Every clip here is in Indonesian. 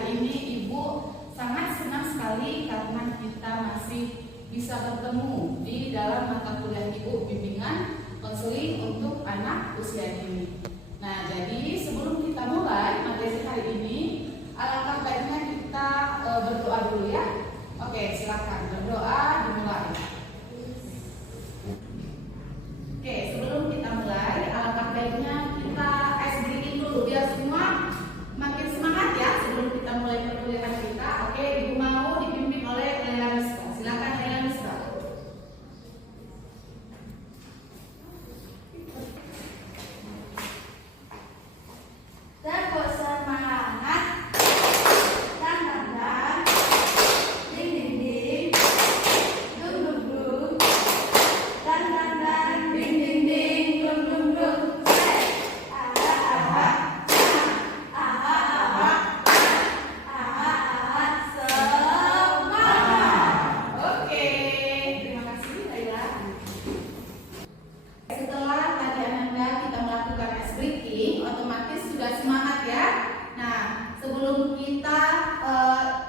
hari ini Ibu sangat senang sekali karena kita masih bisa bertemu di dalam mata kuliah Ibu bimbingan konseling untuk anak usia dini. Nah, jadi sebelum kita mulai materi hari ini, alangkah baiknya kita berdoa dulu ya. Oke, silakan berdoa dimulai. Oke, sebelum kita mulai, alangkah baiknya kita ice breaking dulu biar semua makin semangat ya sebelum kita mulai perkuliahan kita. Oke, Ibu mau dipimpin oleh Lela Misra. Silakan Lela Misra.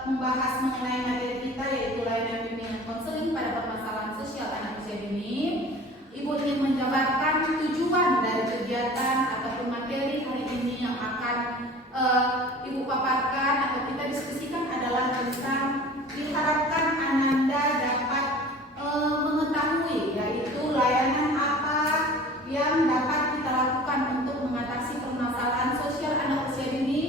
Membahas mengenai materi kita yaitu layanan bimbingan konseling pada permasalahan sosial anak usia dini, Ibu ingin menjabarkan tujuan dari kegiatan ataupun materi hari ini yang akan Ibu paparkan atau kita diskusikan adalah tentang diharapkan Ananda dapat mengetahui yaitu layanan apa yang dapat kita lakukan untuk mengatasi permasalahan sosial anak usia dini,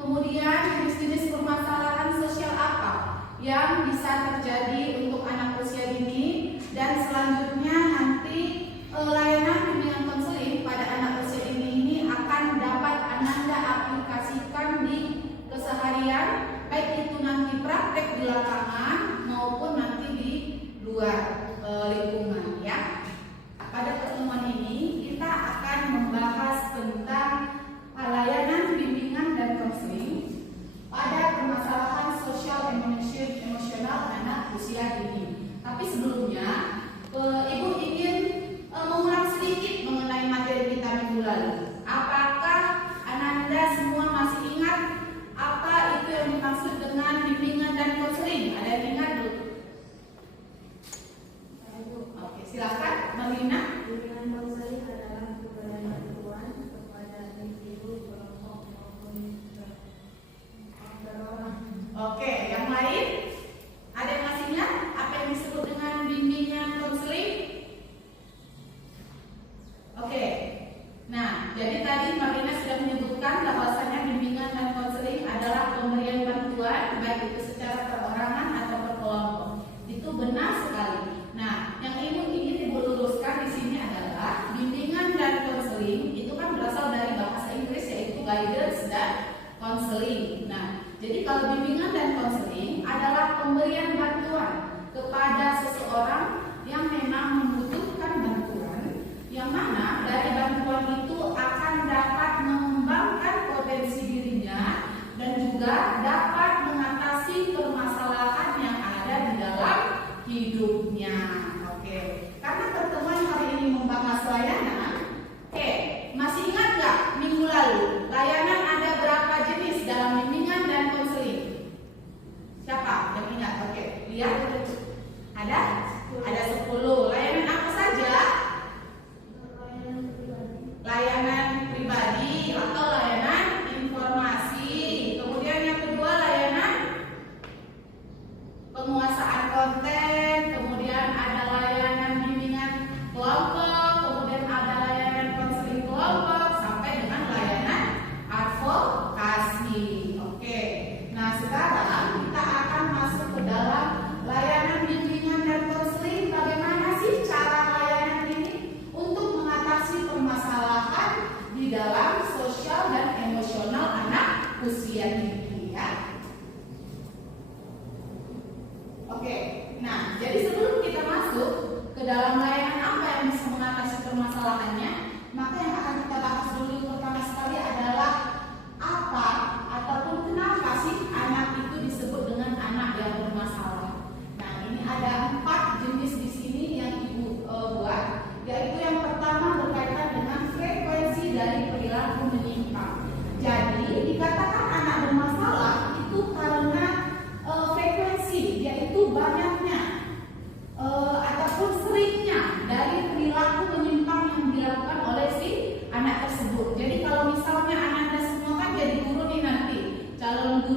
kemudian jenis-jenis permasalahan sosial apa yang bisa terjadi untuk anak usia dini, dan selanjutnya nanti layanan bimbingan konseling pada anak usia dini ini akan dapat Ananda aplikasikan di keseharian, baik itu nanti praktek di lapangan maupun nanti di luar lingkungan ya. Pada pertemuan ini kita akan membahas tentang layanan bimbingan dan konseling pada permasalahan sosial emosional anak usia dini. Tapi sebelumnya Ibu ingin mengulang sedikit mengenai materi kita minggu lalu. Apakah Ananda semua masih ingat apa itu yang dimaksud dengan bimbingan dan konseling? Ada yang ingat dulu? Oke, silakan Melina. Bimbingan konseling adalah pemberian bantuan kepada individu, kelompok maupun orang. Oke, yang lain? Ada yang masih ingat apa yang disebut dengan bimbingan konseling? Oke. Nah, jadi tadi Marina sudah menyebutkan bahwasanya bimbingan dan konseling adalah pemberian bantuan baik itu secara perorangan atau berkelompok. Itu benar sekali. Nah, yang ingin Ibu luruskan di sini adalah bimbingan dan konseling itu kan berasal dari bahasa Inggris yaitu guidance dan konseling. Nah, jadi kalau bimbingan dan konseling adalah pemberian bantuan kepada seseorang yang memang membutuhkan bantuan, yang mana dari bantuan itu akan dapat mengembangkan potensi dirinya dan juga dapat mengatasi permasalahan yang ada di dalam hidupnya. Oke, karena pertemuan hari ini membahas layanan. Oke, masih ingat nggak minggu lalu layanan ada berapa jenis dalam bimbingan dan konseling? Siapa yang ingat? Oke, lihat. Ada 10. Layanan apa saja? Layanan pribadi atau layanan informasi. Kemudian yang kedua layanan penguasaan konten. Kemudian ada layanan bimbingan kelompok. Kemudian ada layanan konseling kelompok sampai dengan layanan advokat.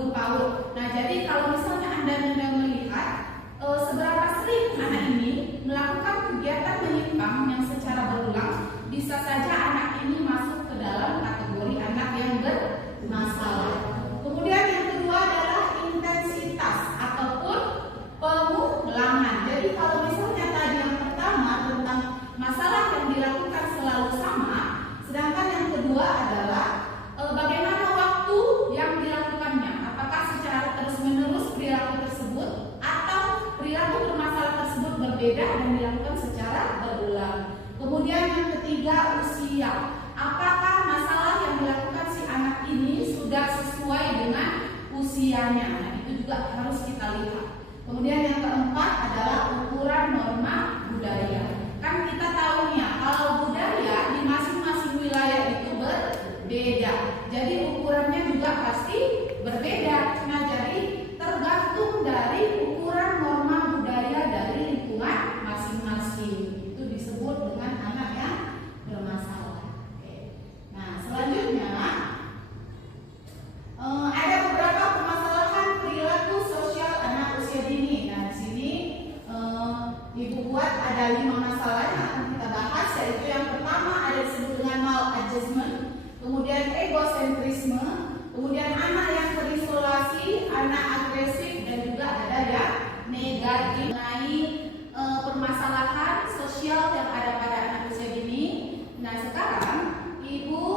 guru PAUD. Nah, jadi kalau misalnya Anda melihat seberapa sering anak ini melakukan kegiatan menyimpang yang secara berulang, bisa saja anak ini masuk ke dalam kategori anak yang bermasalah. Kemudian yang kedua adalah intensitas ataupun pengulangan. Jadi kalau misalnya tadi yang pertama tentang masalah yang dilakukan selalu sama, sedangkan yang kedua adalah bagaimana waktu yang dilakukannya. Apakah secara terus-menerus perilaku tersebut atau perilaku bermasalah tersebut berbeda dan dilakukan secara berulang. Kemudian yang ketiga, usia. Apakah masalah yang dilakukan si anak ini sudah sesuai dengan usianya? Nah, itu juga harus kita lihat. Kemudian yang keempat adalah ukuran norma budaya. Kan kita tahu nih ya, kalau budaya di masing-masing wilayah itu berbeda. Jadi ukurannya juga pasti berbeda. Nah, jadi tergantung dari ukuran norma budaya dari lingkungan masing-masing. Itu disebut dengan anak yang bermasalah. Oke. Nah, selanjutnya ada beberapa permasalahan perilaku sosial anak usia dini. Nah, di sini Ibu buat ada 5 masalah yang akan kita bahas, yaitu yang pertama ada disebut dengan maladjustment, kemudian egosentrisme, kemudian anak yang terisolasi, anak agresif, dan juga ada yang negatif. Mengenai permasalahan sosial yang ada pada anak usia dini. Nah, sekarang Ibu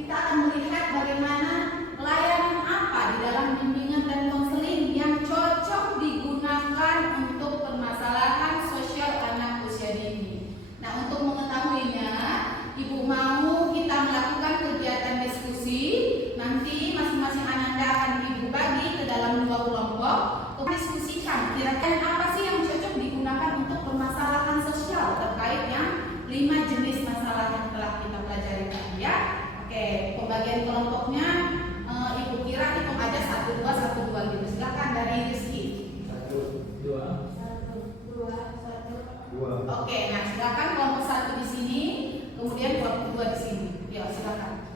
kita akan melihat bagaimana layanan apa di dalam bimbingan dan konseling yang cocok digunakan untuk permasalahan sosial anak usia dini. Nah, untuk mengetahuinya, Ibu mau kita melakukan kegiatan diskusi. Nanti masing-masing Ananda akan Ibu bagi ke dalam 2 kelompok. Diskusikan kira-kira apa sih yang cocok digunakan untuk permasalahan sosial terkait yang 5 jenis masalah yang telah kita pelajari tadi ya. Oke, pembagian kelompoknya Ibu kira hitung aja 1, 2, 1, 2 gitu. Silakan dari Rizky. 1, 2. 1, 2, 1. Oke, nah silakan kelompok 1 di sini, kemudian kelompok 2 di sini. Ya, silakan.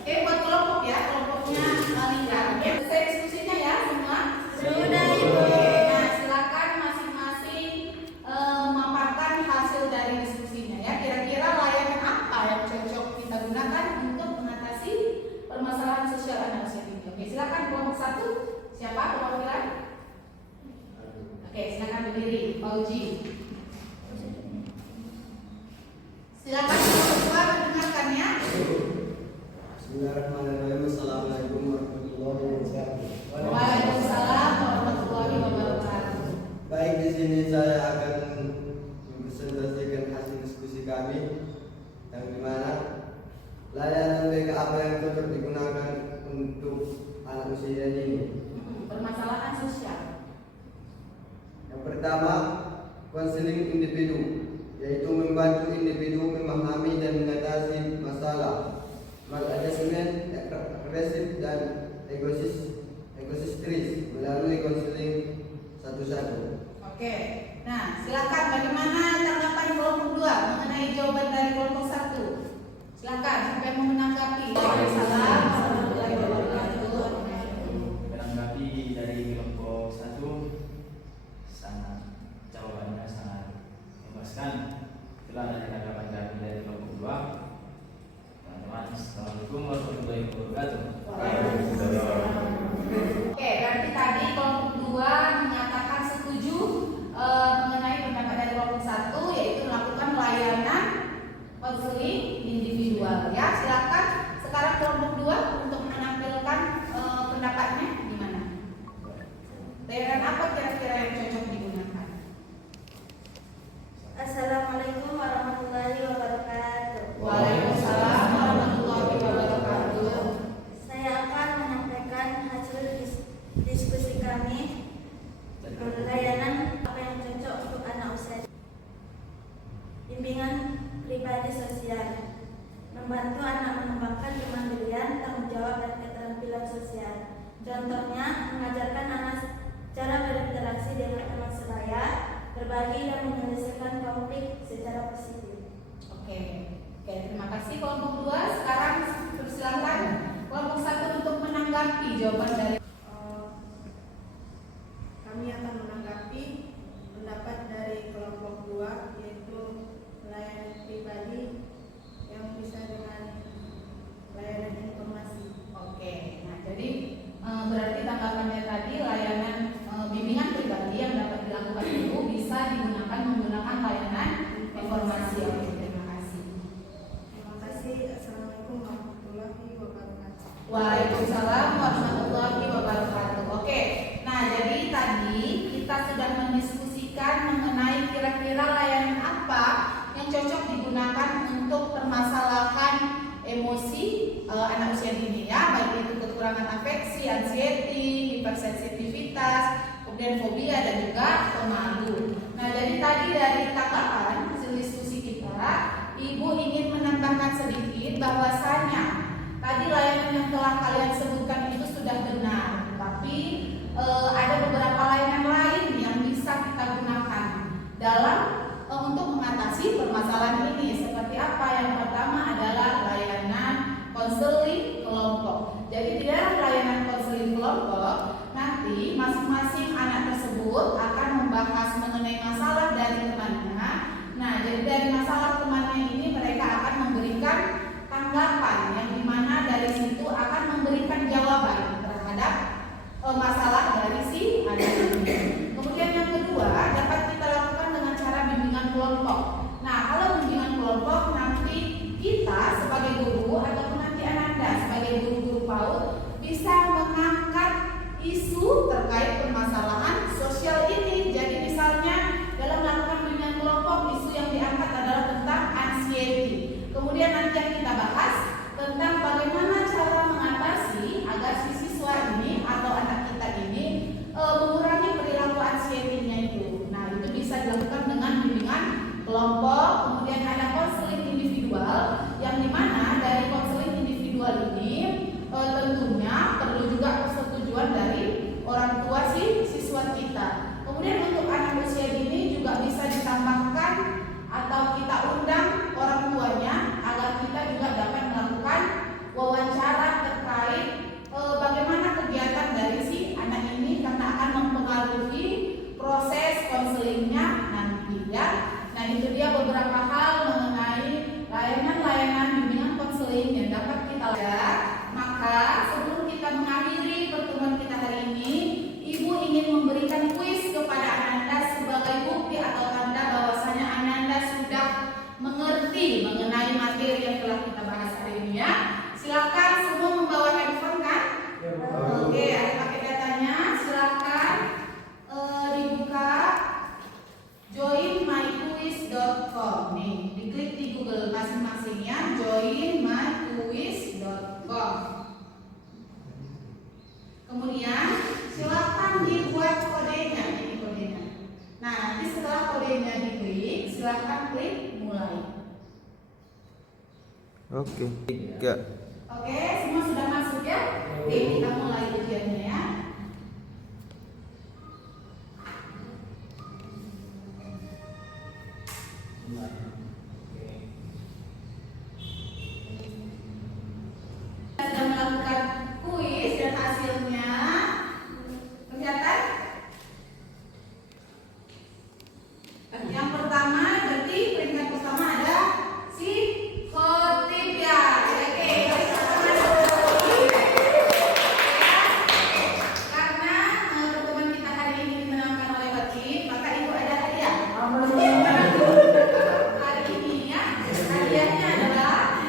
Oke, buat kelompok ya, kelompoknya lingkar. Oke, selesai diskusinya ya semua. Sudah, Ibu. Oke, nah silakan masing-masing memaparkan hasil dari diskusinya ya. Kira-kira layanan apa yang cocok kita gunakan untuk mengatasi permasalahan sosial anak usia dini. Oke, silakan kelompok 1. Siapa perwakilan? Oke, silakan berdiri, Pak Uji. Silakan kelompok 2 mendengarkan ya. Bismillahirrahmanirrahim. Assalamualaikum warahmatullahi wabarakatuh. Waalaikumsalam warahmatullahi wabarakatuh. Baik, di sini saya akan mempresentasikan hasil diskusi kami yang dimana layanan BK apa yang cocok digunakan untuk anak usia dini. Permasalahan sosial. Yang pertama, konseling individu, yaitu membantu individu memahami dan mengatasi masalah maladjustment, agresif, dan egosistris melalui konseling satu-satu. Oke. Nah, silakan bagaimana tanggapan kelompok 2 mengenai jawaban dari kelompok 1? Silakan siapa yang mau menanggapi. Waalaikumsalam warahmatullahi wabarakatuh. Menanggapi dari kelompok 1, sangat jawabannya sangat memuaskan. Itulah dari tanggapan kami dari kelompok 2. Teman-teman, assalamualaikum warahmatullahi wabarakatuh. Oke, berarti tadi kelompok 2 menyatakan setuju mengenai pendapat dari kelompok 1, yaitu melakukan layanan konseling individual. Ya, silakan sekarang kelompok 2 untuk menampilkan pendapatnya gimana? Layanan apa kira-kira yang cocok digunakan? Assalamualaikum warahmatullahi wabarakatuh. Waalaikumsalam warahmatullahi wabarakatuh. Saya akan menyampaikan hasil diskusi kami. Layanan apa yang cocok untuk anak usia. Bimbingan pribadi sosial, membantu anak mengembangkan kemandirian, tanggung jawab, dan keterampilan sosial. Contohnya, mengajarkan anak cara berinteraksi dengan teman sebaya, berbagi dan menyelesaikan konflik secara positif. Oke, terima warahmatullahi wabarakatuh. Waalaikumsalam warahmatullahi wabarakatuh. Oke, nah jadi tadi kita sudah mendiskusikan mengenai kira-kira layanan apa yang cocok digunakan untuk permasalahan emosi anak usia dini ya, baik itu kekurangan afeksi, anxiety, hipersensitivitas, kemudian fobia dan juga pemalu. Nah jadi tadi dari tanggapan hasil diskusi kita, Ibu ingin menambahkan sedikit bahwasanya tadi layanan yang telah kalian sebutkan itu sudah benar, tapi ada beberapa layanan lain yang bisa kita gunakan dalam untuk mengatasi permasalahan ini. Seperti apa? Yang pertama adalah layanan konseling kelompok. Jadi di dalam layanan konseling kelompok nanti masing-masing anak tersebut akan membahas mengenai masalah dari temannya. Nah, jadi dari masalah temannya ini mereka akan memberikan tanggapan yang dimana dari situ akan memberikan jawaban terhadap masalah dari si anak ini. Kemudian yang kedua dapat kita lakukan dengan cara bimbingan kelompok. Nah, kalau bimbingan kelompok nanti kita sebagai guru ataupun nanti Ananda sebagai guru-guru PAUD bisa mengangkat isu terkait permasalahan sosial ini. Jadi misalnya dalam melakukan bimbingan kelompok isu yang diangkat adalah tentang anxiety. Kemudian nanti yang kita bahas tentang bagaimana cara mengatasi agar si siswa ini atau anak kita ini mengurangi perilaku anxiety-nya itu. Nah, itu bisa dilakukan dengan bimbingan kelompok. Kemudian ada konseling individual yang dimana dari konseling individual ini tentunya perlu juga persetujuan dari orang tua si siswa kita. Kemudian untuk anak usia dini juga bisa ditambahkan atau kita undang orang tuanya agar kita juga dapat melakukan wawancara terkait bagaimana kegiatan dari si anak ini karena akan mempengaruhi proses konselingnya nanti ya. Nah itu dia beberapa hal mengenai layanan-layanan bimbingan konseling yang dapat kita lihat. Maka sebelum kita mengakhiri pertemuan kita hari ini, Ibu ingin memberikan kuis kepada Ananda sebagai bukti atau tanda bahwasanya Ananda sudah mengerti mengenai materi yang telah kita bahas hari ini ya. Silakan semua membawa handphone kan? Oke, ada pakai datanya. Silakan dibuka joinmyquiz.com nih, diklik di Google masing-masing ya, joinmyquiz.com. Kemudian silakan dibuat kodenya, ini kodenya. Nah, nanti setelah kodenya diklik, silakan klik mulai. Oke. 3. Oke, semua sudah masuk ya? Oke, kita mulai ujiannya ya. Kita sudah melakukan kuis dan hasilnya kelihatan? Yang pertama, berarti peringkat pertama ada si khotib ya. Oke, karena pertemuan kita hari ini dimenangkan oleh khotib, maka ibu ada hadiah. Hari ini ya, hadiahnya adalah